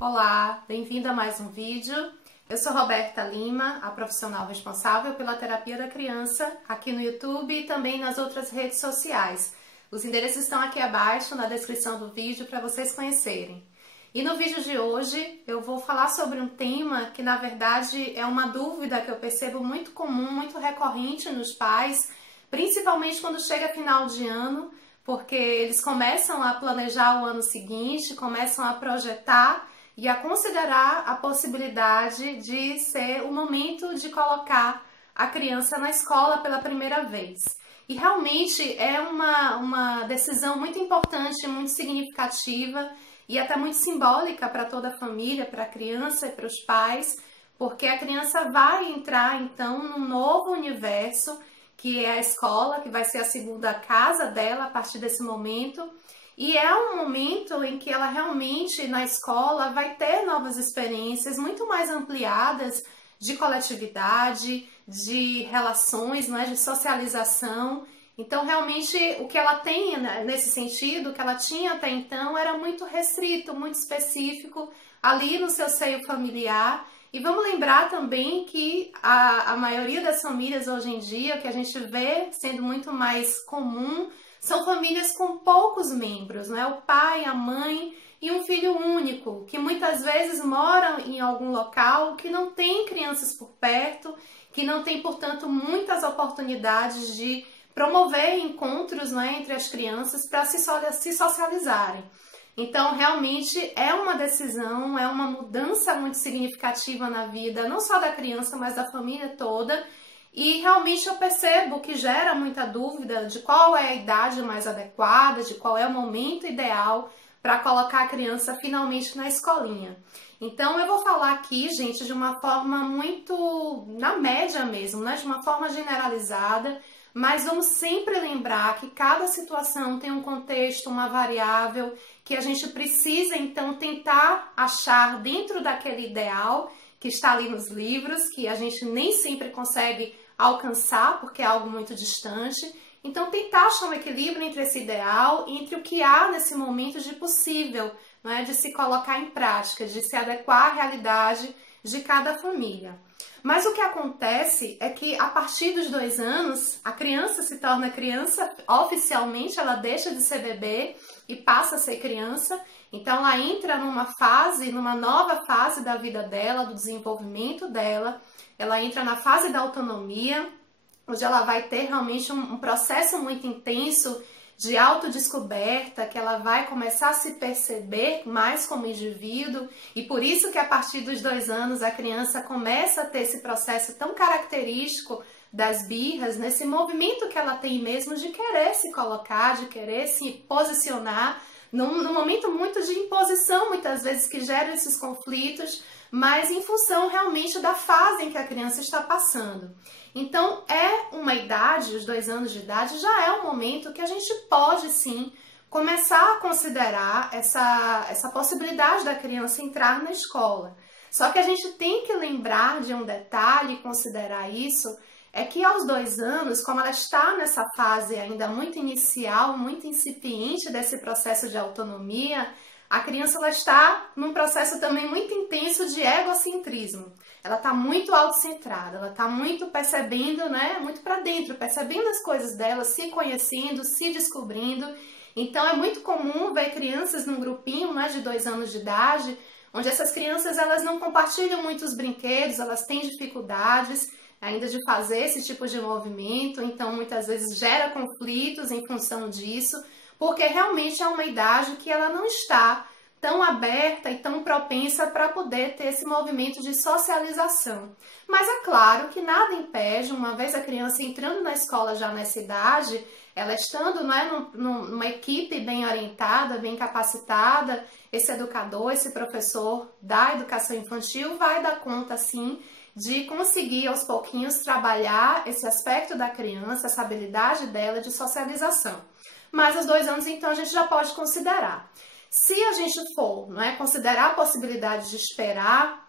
Olá, bem-vinda a mais um vídeo. Eu sou Roberta Lima, a profissional responsável pela terapia da criança aqui no YouTube e também nas outras redes sociais. Os endereços estão aqui abaixo na descrição do vídeo para vocês conhecerem. E no vídeo de hoje eu vou falar sobre um tema que na verdade é uma dúvida que eu percebo muito comum, muito recorrente nos pais, principalmente quando chega final de ano, porque eles começam a planejar o ano seguinte, começam a projetar e a considerar a possibilidade de ser o momento de colocar a criança na escola pela primeira vez. E realmente é uma decisão muito importante, muito significativa e até muito simbólica para toda a família, para a criança e para os pais, porque a criança vai entrar então num novo universo, que é a escola, que vai ser a segunda casa dela a partir desse momento. E é um momento em que ela realmente, na escola, vai ter novas experiências muito mais ampliadas de coletividade, de relações, né, de socialização. Então, realmente, o que ela tem nesse sentido, o que ela tinha até então, era muito restrito, muito específico, ali no seu seio familiar. E vamos lembrar também que a maioria das famílias hoje em dia, que a gente vê sendo muito mais comum, são famílias com poucos membros, né? O pai, a mãe e um filho único, que muitas vezes moram em algum local que não tem crianças por perto, que não tem, portanto, muitas oportunidades de promover encontros, né, entre as crianças para se socializarem. Então, realmente é uma decisão, é uma mudança muito significativa na vida, não só da criança, mas da família toda. E realmente eu percebo que gera muita dúvida de qual é a idade mais adequada, de qual é o momento ideal para colocar a criança finalmente na escolinha. Então eu vou falar aqui, gente, de uma forma muito na média mesmo, né? De uma forma generalizada, mas vamos sempre lembrar que cada situação tem um contexto, uma variável, que a gente precisa então tentar achar dentro daquele ideal que está ali nos livros, que a gente nem sempre consegue alcançar, porque é algo muito distante. Então, tentar achar um equilíbrio entre esse ideal e entre o que há nesse momento de possível, não é? De se colocar em prática, de se adequar à realidade de cada família. Mas o que acontece é que a partir dos 2 anos, a criança se torna criança, oficialmente ela deixa de ser bebê e passa a ser criança. Então ela entra numa nova fase da vida dela, do desenvolvimento dela, ela entra na fase da autonomia, onde ela vai ter realmente um processo muito intenso de autodescoberta, que ela vai começar a se perceber mais como indivíduo, e por isso que a partir dos 2 anos a criança começa a ter esse processo tão característico das birras, nesse movimento que ela tem mesmo de querer se colocar, de querer se posicionar, num momento muito de imposição, muitas vezes, que gera esses conflitos, mas em função realmente da fase em que a criança está passando. Então, é uma idade, os 2 anos de idade, já é um momento que a gente pode, sim, começar a considerar essa possibilidade da criança entrar na escola. Só que a gente tem que lembrar de um detalhe, considerar isso, é que aos 2 anos, como ela está nessa fase ainda muito inicial, muito incipiente desse processo de autonomia, a criança ela está num processo também muito intenso de egocentrismo. Ela está muito autocentrada, ela está muito percebendo, né, muito para dentro, percebendo as coisas dela, se conhecendo, se descobrindo. Então é muito comum ver crianças num grupinho, né, de 2 anos de idade, onde essas crianças elas não compartilham muitos brinquedos, elas têm dificuldades ainda de fazer esse tipo de movimento, então muitas vezes gera conflitos em função disso, porque realmente é uma idade que ela não está tão aberta e tão propensa para poder ter esse movimento de socialização. Mas é claro que nada impede, uma vez a criança entrando na escola já nessa idade, ela estando, não é, numa equipe bem orientada, bem capacitada, esse educador, esse professor da educação infantil vai dar conta, sim, de conseguir aos pouquinhos trabalhar esse aspecto da criança, essa habilidade dela de socialização. Mas aos 2 anos, então, a gente já pode considerar. Se a gente for, não é, considerar a possibilidade de esperar,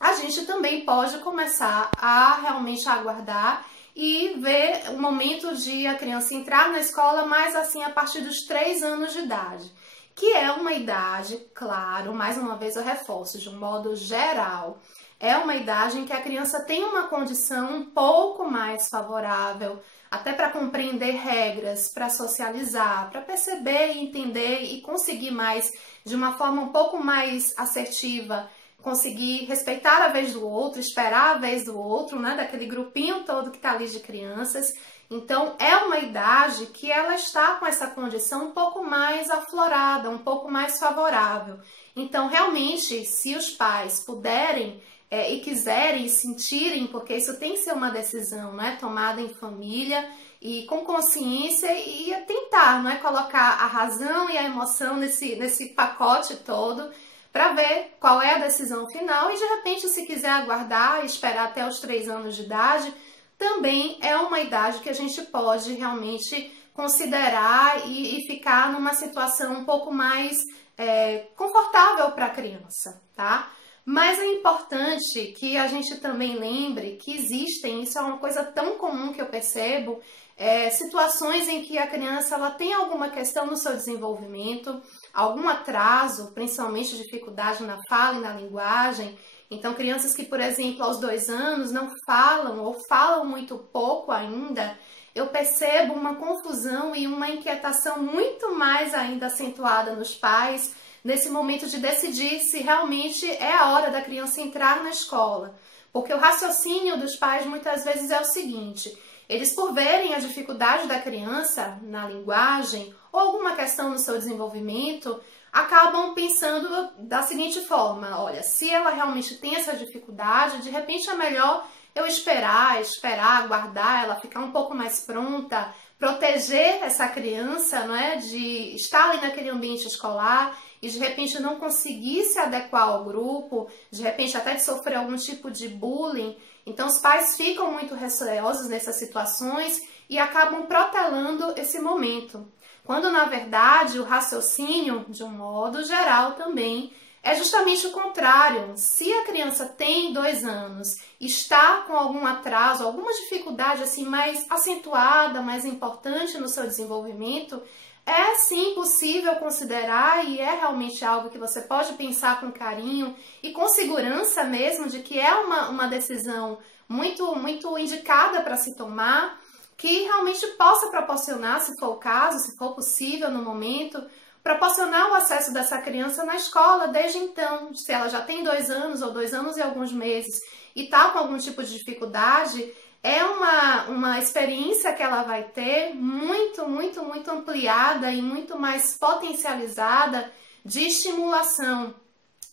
a gente também pode começar a realmente aguardar e ver o momento de a criança entrar na escola, mais assim a partir dos 3 anos de idade. que é uma idade, claro, mais uma vez eu reforço, de um modo geral, é uma idade em que a criança tem uma condição um pouco mais favorável, até para compreender regras, para socializar, para perceber e entender e conseguir mais, de uma forma um pouco mais assertiva, conseguir respeitar a vez do outro, esperar a vez do outro, né, daquele grupinho todo que está ali de crianças. Então, é uma idade que ela está com essa condição um pouco mais aflorada, um pouco mais favorável. Então, realmente, se os pais puderem e quiserem, sentirem, porque isso tem que ser uma decisão, né, tomada em família e com consciência e tentar, né, colocar a razão e a emoção nesse pacote todo para ver qual é a decisão final e, de repente, se quiser aguardar e esperar até os 3 anos de idade, também é uma idade que a gente pode realmente considerar e ficar numa situação um pouco mais confortável para a criança, tá? Mas é importante que a gente também lembre que existem, isso é uma coisa tão comum que eu percebo, situações em que a criança ela tem alguma questão no seu desenvolvimento, algum atraso, principalmente dificuldade na fala e na linguagem. Então, crianças que, por exemplo, aos 2 anos não falam ou falam muito pouco ainda, eu percebo uma confusão e uma inquietação muito mais ainda acentuada nos pais nesse momento de decidir se realmente é a hora da criança entrar na escola. Porque o raciocínio dos pais muitas vezes é o seguinte: eles, por verem a dificuldade da criança na linguagem ou alguma questão no seu desenvolvimento, acabam pensando da seguinte forma: olha, se ela realmente tem essa dificuldade, de repente é melhor eu esperar, aguardar ela ficar um pouco mais pronta, proteger essa criança, não é, de estar ali naquele ambiente escolar e de repente não conseguir se adequar ao grupo, de repente até de sofrer algum tipo de bullying. Então os pais ficam muito receosos nessas situações e acabam protelando esse momento. Quando na verdade o raciocínio, de um modo geral também, é justamente o contrário. Se a criança tem 2 anos, está com algum atraso, alguma dificuldade assim mais acentuada, mais importante no seu desenvolvimento, é sim possível considerar e é realmente algo que você pode pensar com carinho e com segurança mesmo de que é uma decisão muito indicada para se tomar, que realmente possa proporcionar, se for o caso, se for possível no momento, proporcionar o acesso dessa criança na escola desde então. Se ela já tem 2 anos ou 2 anos e alguns meses e está com algum tipo de dificuldade, é uma experiência que ela vai ter muito ampliada e muito mais potencializada de estimulação.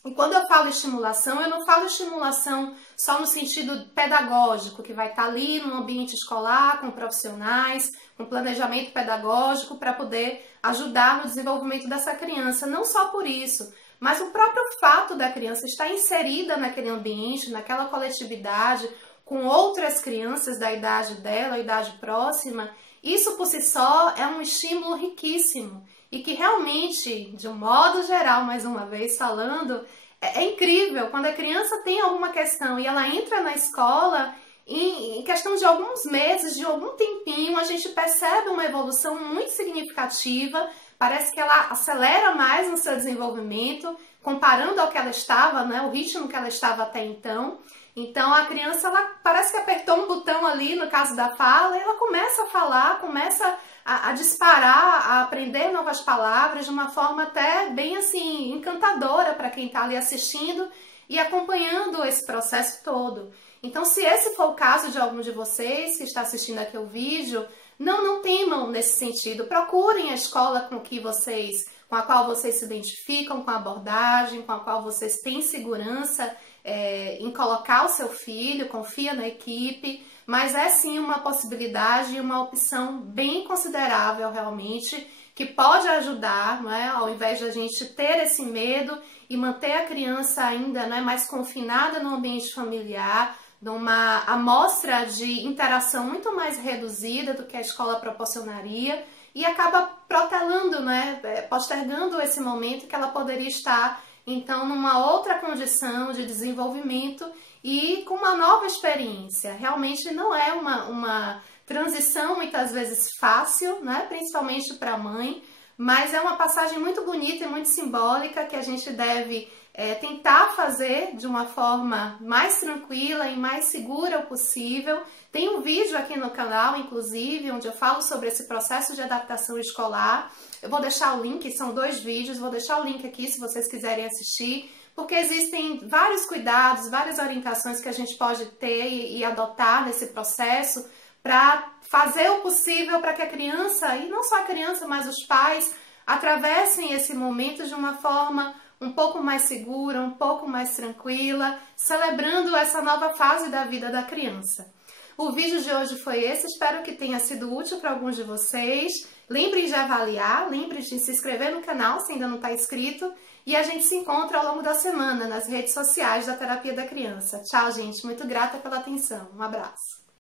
E quando eu falo estimulação, eu não falo estimulação só no sentido pedagógico, que vai estar ali no ambiente escolar, com profissionais, com planejamento pedagógico para poder ajudar no desenvolvimento dessa criança. Não só por isso, mas o próprio fato da criança estar inserida naquele ambiente, naquela coletividade, com outras crianças da idade dela, idade próxima, isso por si só é um estímulo riquíssimo e que realmente, de um modo geral, mais uma vez falando, é incrível quando a criança tem alguma questão e ela entra na escola, em questão de alguns meses, de algum tempinho, a gente percebe uma evolução muito significativa, parece que ela acelera mais no seu desenvolvimento, comparando ao que ela estava, né, o ritmo que ela estava até então. Então a criança, ela parece que apertou um botão ali, no caso da fala, e ela começa a falar, começa a disparar, a aprender novas palavras de uma forma até bem assim encantadora para quem está ali assistindo e acompanhando esse processo todo. Então, se esse for o caso de algum de vocês que está assistindo aqui o vídeo, não temam nesse sentido. Procurem a escola com a qual vocês se identificam, com a abordagem, com a qual vocês têm segurança em colocar o seu filho, confia na equipe, mas é sim uma possibilidade e uma opção bem considerável realmente, que pode ajudar, não é? Ao invés de a gente ter esse medo e manter a criança ainda, não é, mais confinada no ambiente familiar, numa amostra de interação muito mais reduzida do que a escola proporcionaria, e acaba protelando, né, postergando esse momento que ela poderia estar, então, numa outra condição de desenvolvimento e com uma nova experiência. Realmente não é uma transição muitas vezes fácil, né, principalmente para a mãe, mas é uma passagem muito bonita e muito simbólica que a gente deve tentar fazer de uma forma mais tranquila e mais segura possível. Tem um vídeo aqui no canal, inclusive, onde eu falo sobre esse processo de adaptação escolar. Eu vou deixar o link, são 2 vídeos, vou deixar o link aqui se vocês quiserem assistir, porque existem vários cuidados, várias orientações que a gente pode ter e adotar nesse processo para fazer o possível para que a criança, e não só a criança, mas os pais, atravessem esse momento de uma forma um pouco mais segura, um pouco mais tranquila, celebrando essa nova fase da vida da criança. O vídeo de hoje foi esse, espero que tenha sido útil para alguns de vocês. Lembrem de avaliar, lembrem de se inscrever no canal se ainda não está inscrito, e a gente se encontra ao longo da semana nas redes sociais da Terapia da Criança. Tchau, gente, muito grata pela atenção. Um abraço.